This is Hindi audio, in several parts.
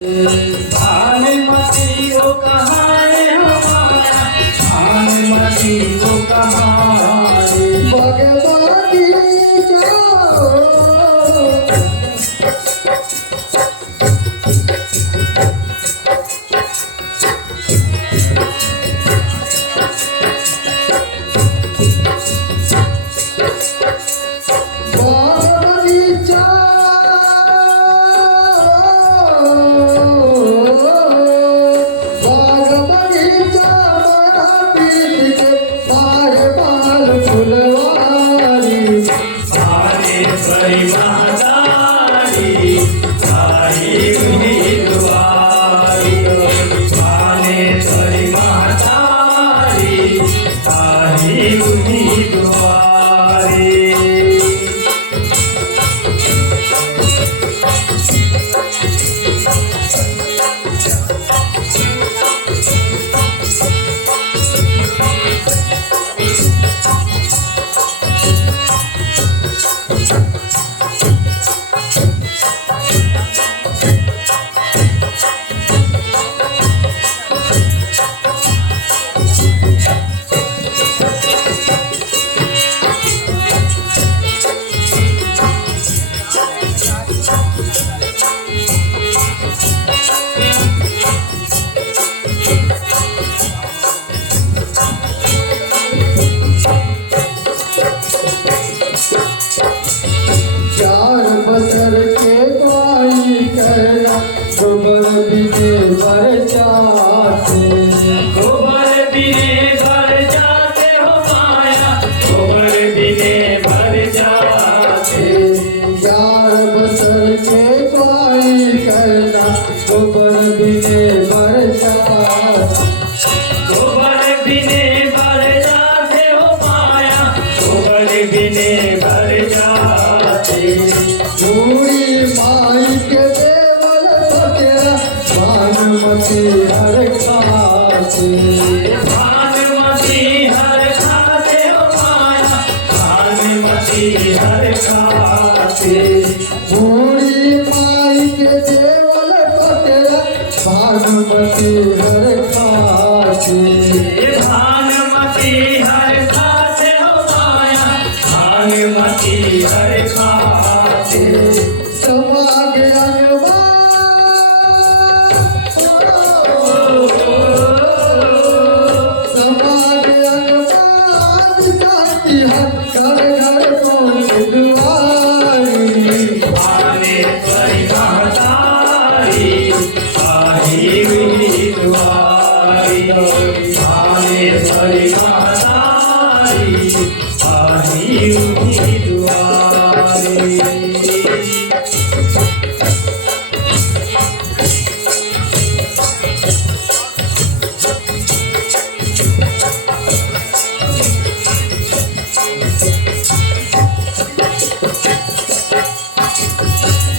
भानुमती वो कहाँ है हमारा, भानुमती वो कहाँ है भगवानी जाओ भगवानी भानेश्वरी महातारी आई उम्मीदवारी, भानेश्वरी महातारी आई उम्मीदवारी। बसर के पाई करना गोबर बिने बर जाते, गोबर बिने भर जाते हो माया, गोबर बिने भर जाते। यार बसर के पाई करना गोबर बिने बर जाते, गोबर बिने भर जाते हो माया, गोबर बिने भर जाते। पूरी माई के देवल तेरा भानुमती हर खाते, भानुमती हर खाते हो माया, भानुमती हर खाते। पूरी माई के देवल तेरा भानुमती हर खाते, भानुमती हर खाते हो माया, भानुमती हर खाते। समाग घर घर पहुँच दुआरी, भानेश्वरी महातारी आई उम्मीदवारी, भानेश्वरी महातारी आई उम्मीदवारी।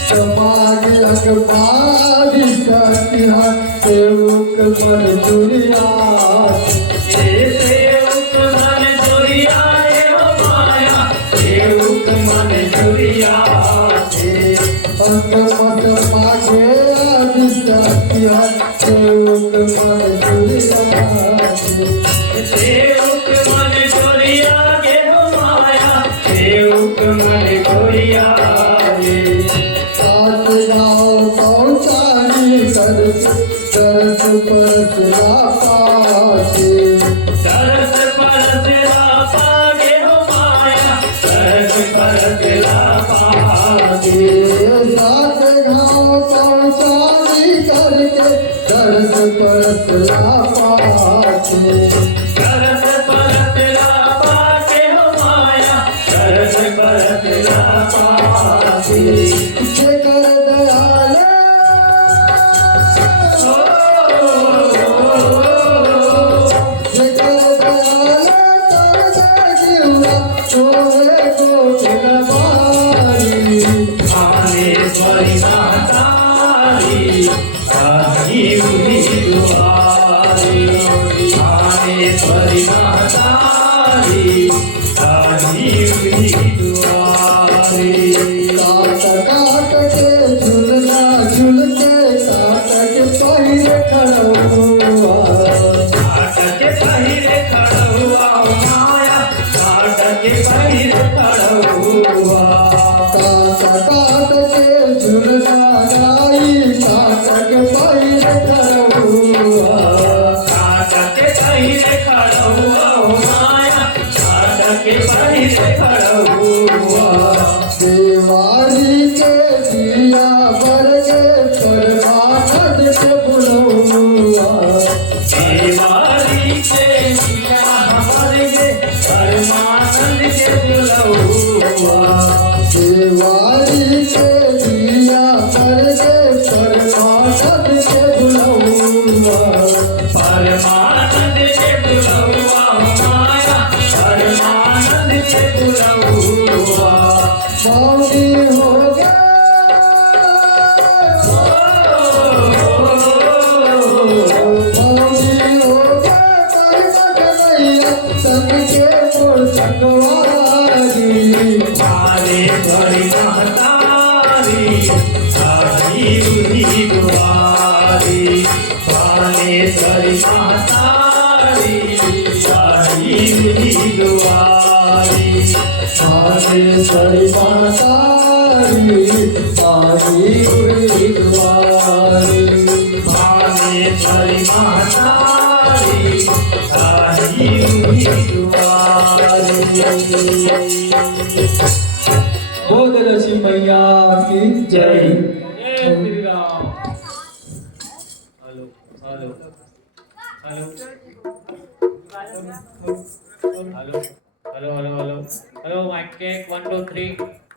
समाग अखबारी सतिहा सेवक मन चुरिया, सेवक मन चोरिया रे हो माया, सेवक मन चोरिया रे। अंत मत मागे आदि सतिहा सेवक मन चुरिया, सेवक मन चोरिया गे हो माया, सेवक मन चोरिया रे। साथ गाँव पहुँचानी तरस तरस परस लापाते, तरस परस लापा गे हो माया, तरस परस लापा गे। साथ गाँव पहुँचानी करके तरस परस लापाते, तरस परस लापा गे हो माया, तरस परस लापा गे। शेखर दयाल शेखर दयाल तोरे को बारी, भानेश्वरी महातारी आई उम्मीदवारी, भानेश्वरी महातारी आई उम्मीदवारी। काट काट के झुलना झुल के काट के बुलौआ परमानंद के बुलौआ माया परमानंद के बुलौआ मौनी हो गए मौनी हो गए कन्हैया संग के मुर्तकवारी मारे धरी महतारी साही रुही दुआरी मारे धरी महतारी साही रुही दुआरी आगे सरी मातारी आगे उड़ी द्वारी मारे धरी महतारी साही रुही दुआरी बोल लक्ष्मी मैया की जय जय Shri Ram hello hello hello hello hello hello hello hello mike check 1 2 3